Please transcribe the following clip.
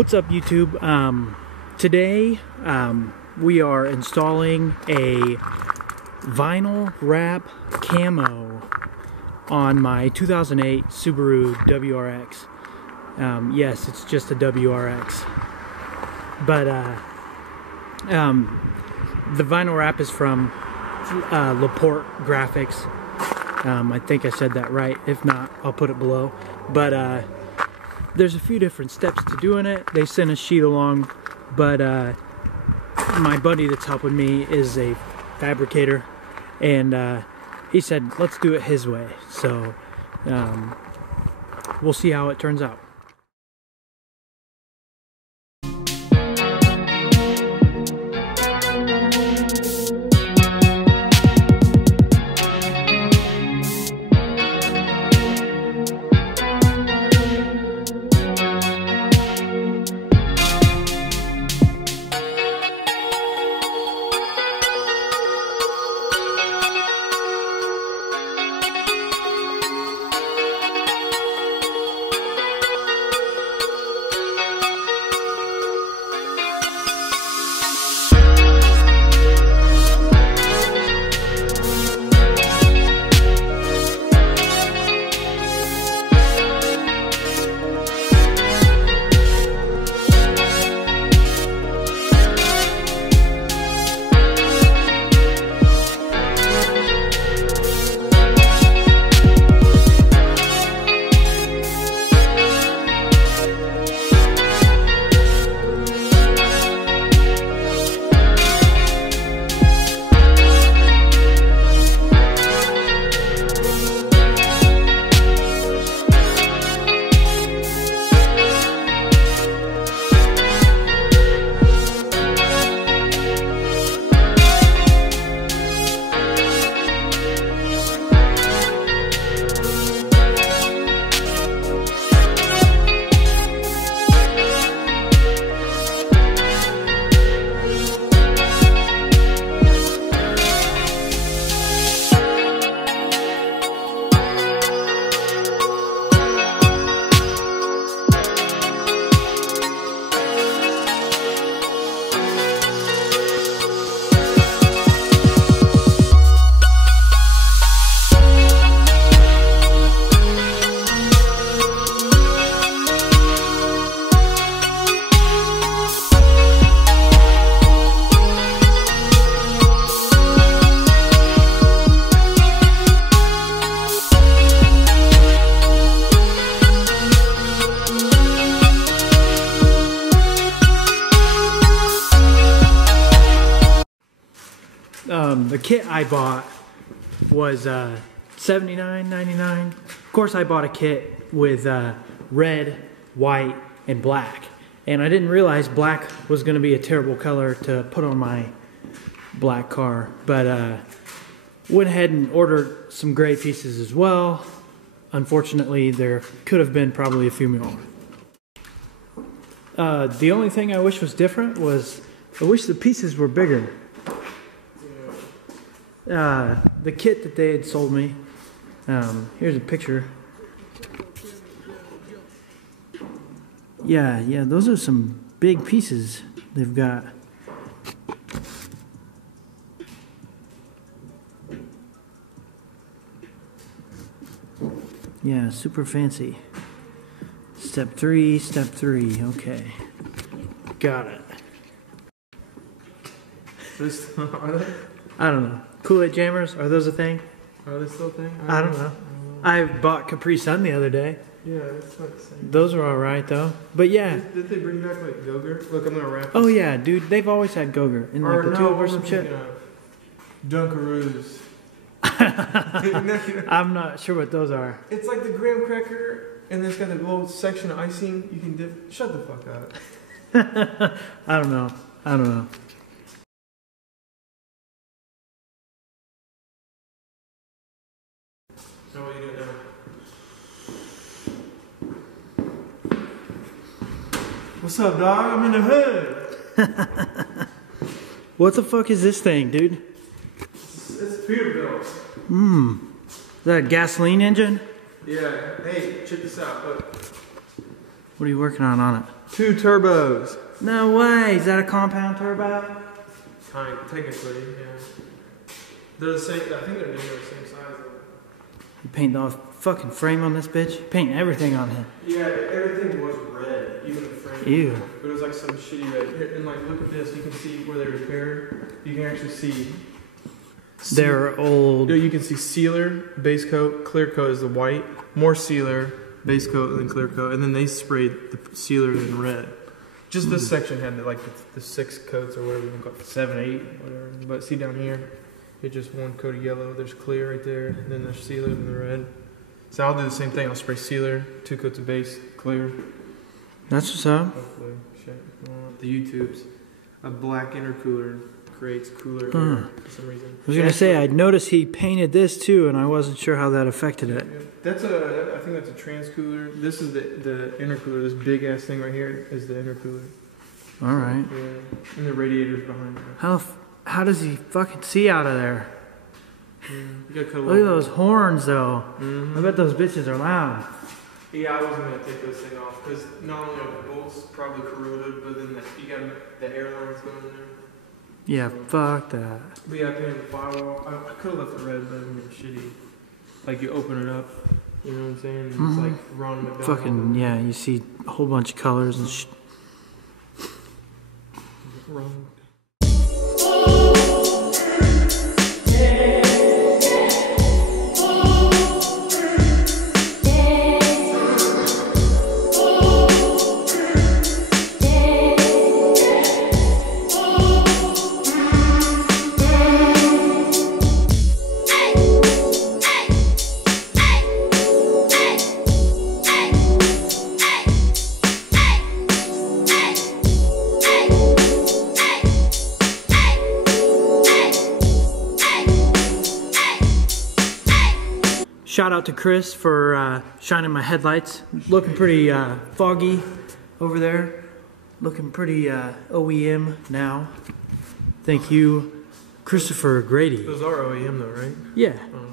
What's up, YouTube? Today we are installing a vinyl wrap camo on my 2008 Subaru WRX. Yes, it's just a WRX, but the vinyl wrap is from Laporte Graphics. I think I said that right. If not, I'll put it below. But there's a few different steps to doing it. They sent a sheet along, but my buddy that's helping me is a fabricator, and he said let's do it his way. So we'll see how it turns out. The kit I bought was $79.99. Of course, I bought a kit with red, white, and black. And I didn't realize black was going to be a terrible color to put on my black car. But went ahead and ordered some gray pieces as well. Unfortunately, there could have been probably a few more. The only thing I wish was different was I wish the pieces were bigger. The kit that they had sold me, here's a picture. Yeah, those are some big pieces they've got. Yeah, super fancy. Step 3, okay. Got it. Are they? I don't know. Kool-Aid jammers, are those a thing? Are they still a thing? I don't know. I bought Capri Sun the other day. Yeah, that's not the same. Those are alright though. But yeah. Did they bring back like Go-Gurt? Look, I'm gonna wrap this. Oh yeah, dude, they've always had Go-Gurt in like the tube or some shit. Dunkaroos. I'm not sure what those are. It's like the graham cracker, and it's got a little section of icing you can dip. Shut the fuck up. I don't know. So what are you doing now? What's up, dog? I'm in the hood. What the fuck is this thing, dude? It's Peterbilt. Is that a gasoline engine? Yeah. Hey, check this out. Look. What are you working on it? 2 turbos. No way. Is that a compound turbo? Technically, yeah. They're the same. I think they're the same size. You paint the fucking frame on this bitch? Paint everything on him. Yeah, everything was red, even the frame. Ew. But it was like some shitty red. Here, and like, look at this. You can see where they repaired. You can actually see. They're old. You can see sealer, base coat, clear coat is the white. More sealer, base coat, and then clear coat. And then they sprayed the sealer in red. Just this section had the 6 coats or whatever you want to call it, 7, 8, whatever. But see down here, it's just 1 coat of yellow. There's clear right there, and then there's sealer and the red. So I'll do the same thing. I'll spray sealer, 2 coats of base, clear. That's what's up. Hopefully, shit. The YouTubes, a black intercooler creates cooler air for some reason. I was gonna say, I noticed he painted this too, and I wasn't sure how that affected it. I think that's a transcooler. This is the intercooler. This big ass thing right here is the intercooler. All right. Yeah, and the radiator's behind it. How does he fucking see out of there? Yeah, you gotta cut Look at those horns, though. I bet those bitches are loud. Yeah, I wasn't gonna take those things off because not only are the bolts probably corroded, but then you got the air lines going in there. Yeah, fuck that. But yeah, I painted the firewall. I could have left it red, but it would be shitty. Like you open it up, you know what I'm saying? It's like Ron McDonald. Fucking yeah, you see a whole bunch of colors and shit. Ron. Shout out to Chris for shining my headlights. Looking pretty foggy over there. Looking pretty OEM now. Thank you, Christopher Grady. Those are OEM though, right? Yeah. Oh.